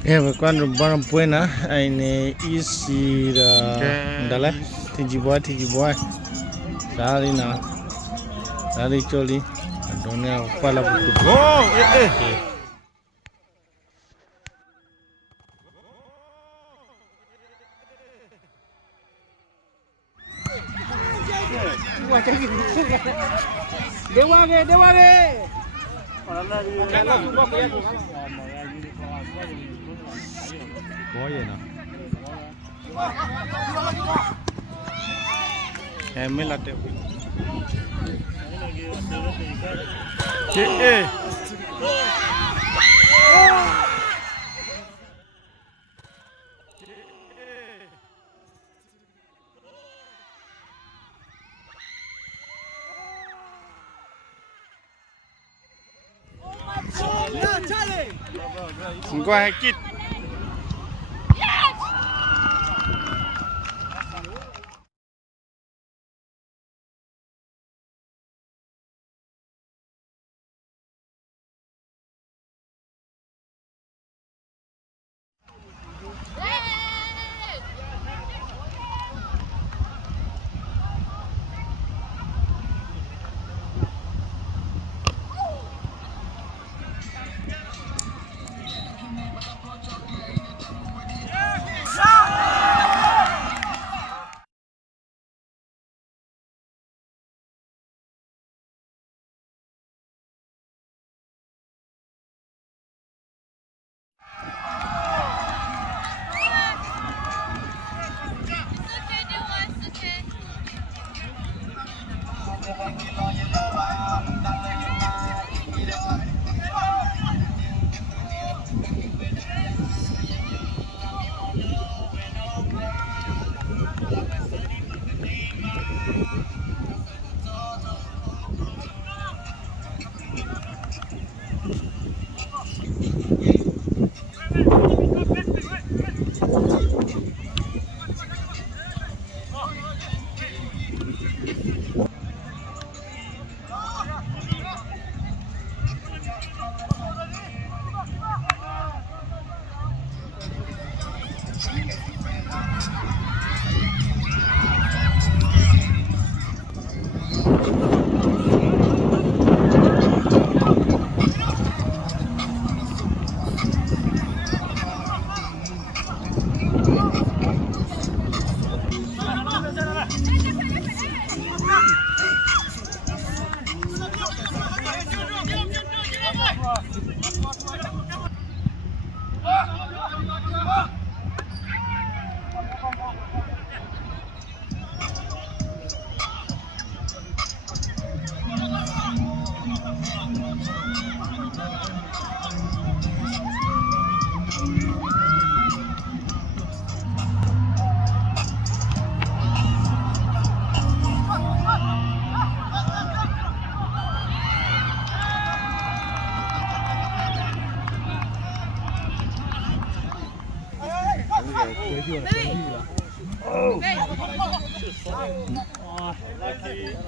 Quando barang puena ini isi dalah tiji buai sari na sari coli dunia kepala buku dewa ge Boye na. Emil ate. Go ahead, kid.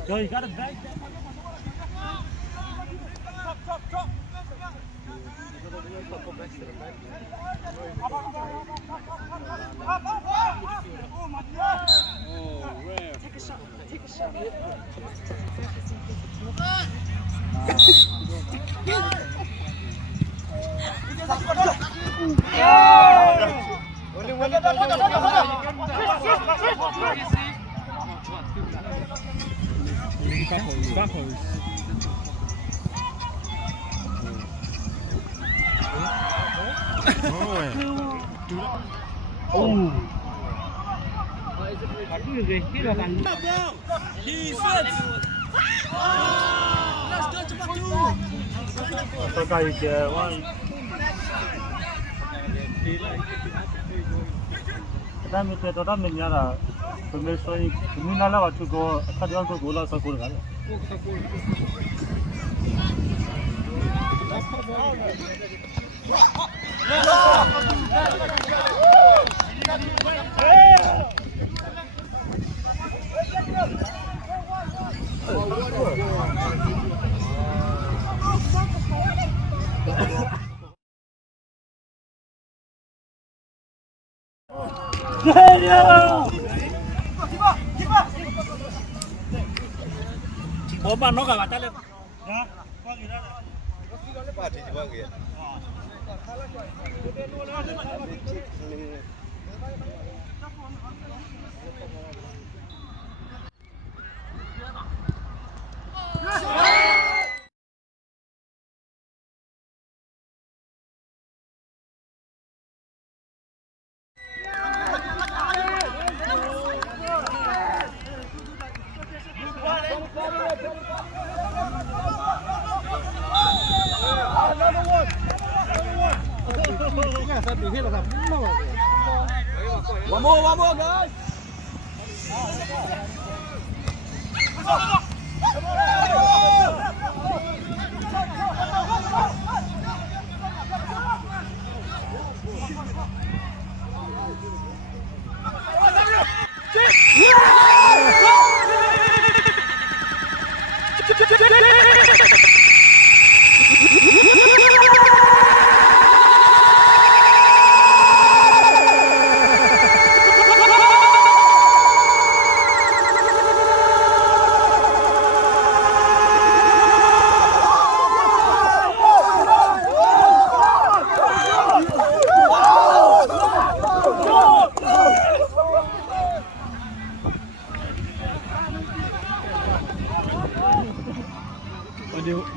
Yo, you got it back. Take a shot. Take a shot. Kami tetap menyala, pemesoi, minala waktu go, kadang go bola sakul kan. Opa, no cabatale. Ya, One more, guys.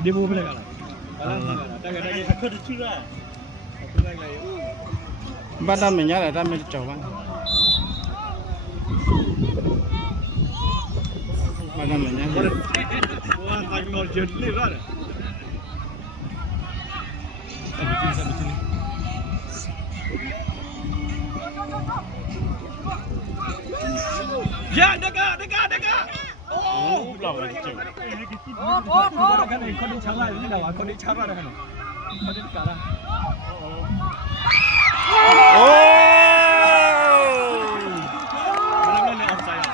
Dia mau beli kan? Aku dicuri. Badan menyala, dah mesti coba. Badan menyala. Wah, lagi mau jadi kan? Sampai sini. Ya, dekat. Oh, belum lagi cek. Kau di cara ini dah, kau di cara dah kan? Kau di cara. Mana ni offside?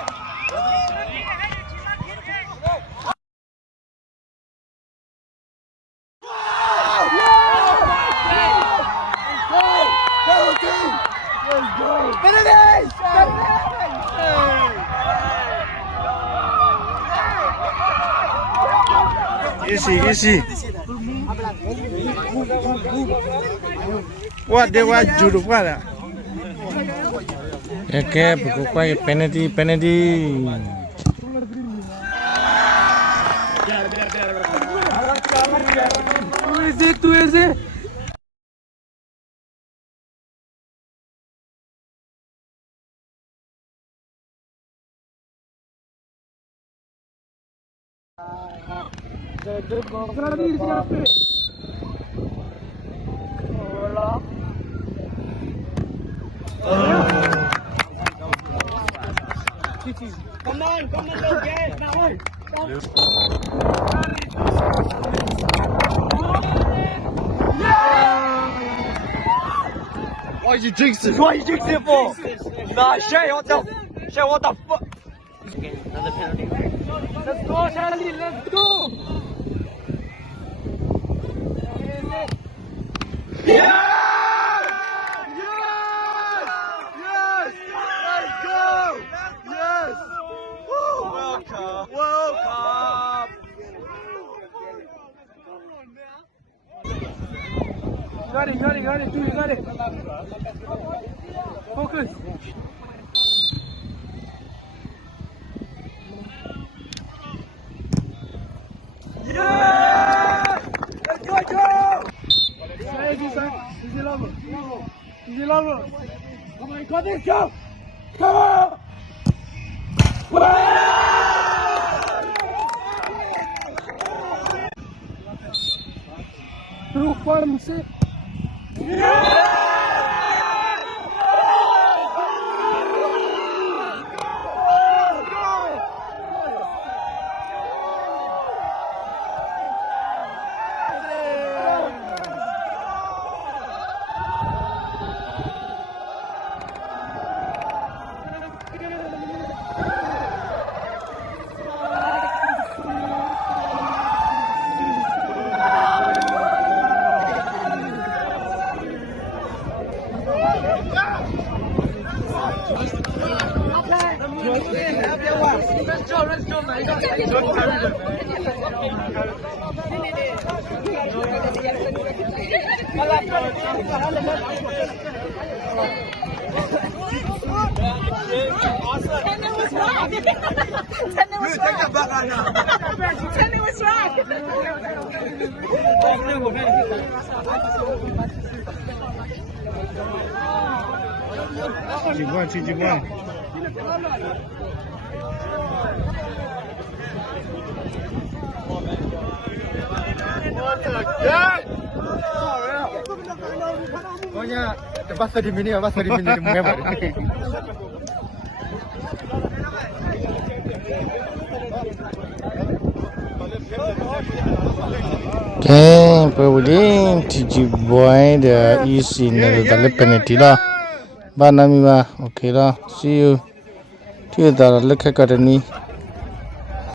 Isi. Wah, dia wajib lupa dah. Oke, buku kau penalti. Tu ese. Come on, look, yeah, now on. Why you jinx it? What you jinx it for? Nah, Shay, what the fuck? Another penalty. Let's go, Charlie, let's go! Yeah! Yes! Let's go! Yes! Woo! Welcome! Got it. Focus. Yeah! Let's go, Joe! Easy level. Come on, got this, Joe! Come on! Through farm, see? 几块去几块。Pokoknya tempat 30 minit apa 30 minit mungkin baru. ကဲပွဲဝဒီတီဂျီဘွိုင်းတဲ့ EC နဲ့ဒါလည်း penalty လားဘာနာမီပါ okay လား see you ဒီဒါလက်ခက်ကတည်းက